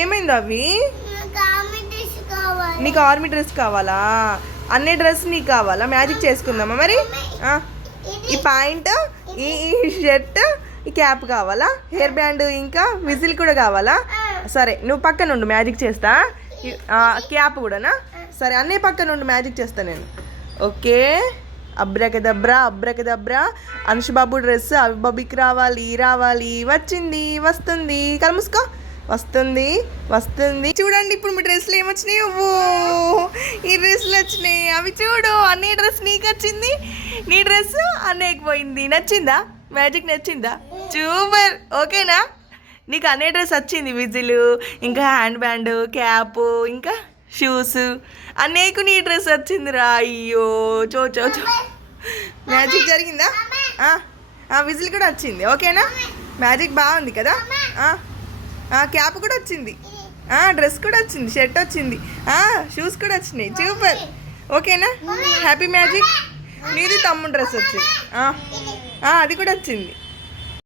ఏమైంది అవి? నీకు ఆర్మీ డ్రెస్ కావాలా? అన్ని డ్రెస్ నీకు కావాలా? మ్యాజిక్ చేసుకుందామా మరి? ఈ ప్యాంట్, ఈ షర్ట్, ఈ క్యాప్ కావాలా? హెయిర్ బ్యాండ్ ఇంకా విజిల్ కూడా కావాలా? సరే నువ్వు పక్కన ఉండు, మ్యాజిక్ చేస్తా. క్యాప్ కూడానా? సరే అన్నీ పక్కన ఉండు, మ్యాజిక్ చేస్తా నేను. Okay, abracadabra abracadabra. అంశుబాబు డ్రెస్ అవిబాబుకి రావాలి. వచ్చింది, వస్తుంది. కలుముసుకో. వస్తుంది. చూడండి ఇప్పుడు మీ డ్రెస్లు ఏమొచ్చినాయి? ఓ, ఈ డ్రెస్సులు వచ్చినాయి. అవి చూడు, అన్నయ్య డ్రెస్ నీకు వచ్చింది, నీ డ్రెస్ అన్నయ్యకి పోయింది. నచ్చిందా? మ్యాజిక్ నచ్చిందా? సూపర్. ఓకేనా? నీకు అన్నయ్య డ్రెస్ వచ్చింది, విజిల్ ఇంకా హ్యాండ్ బ్యాండ్, క్యాప్ ఇంకా షూస్. అన్నయ్యకు నీ డ్రెస్ వచ్చిందిరా. అయ్యో చో మ్యాజిక్ జరిగిందా? విజిల్ కూడా వచ్చింది. ఓకేనా? మ్యాజిక్ బాగుంది కదా? క్యాప్ కూడా వచ్చింది, డ్రెస్ కూడా వచ్చింది, షర్ట్ వచ్చింది, షూస్ కూడా వచ్చినాయి. సూపర్. ఓకేనా? Happy magic. నీది తమ్ముడు డ్రెస్ వచ్చింది, అది కూడా వచ్చింది.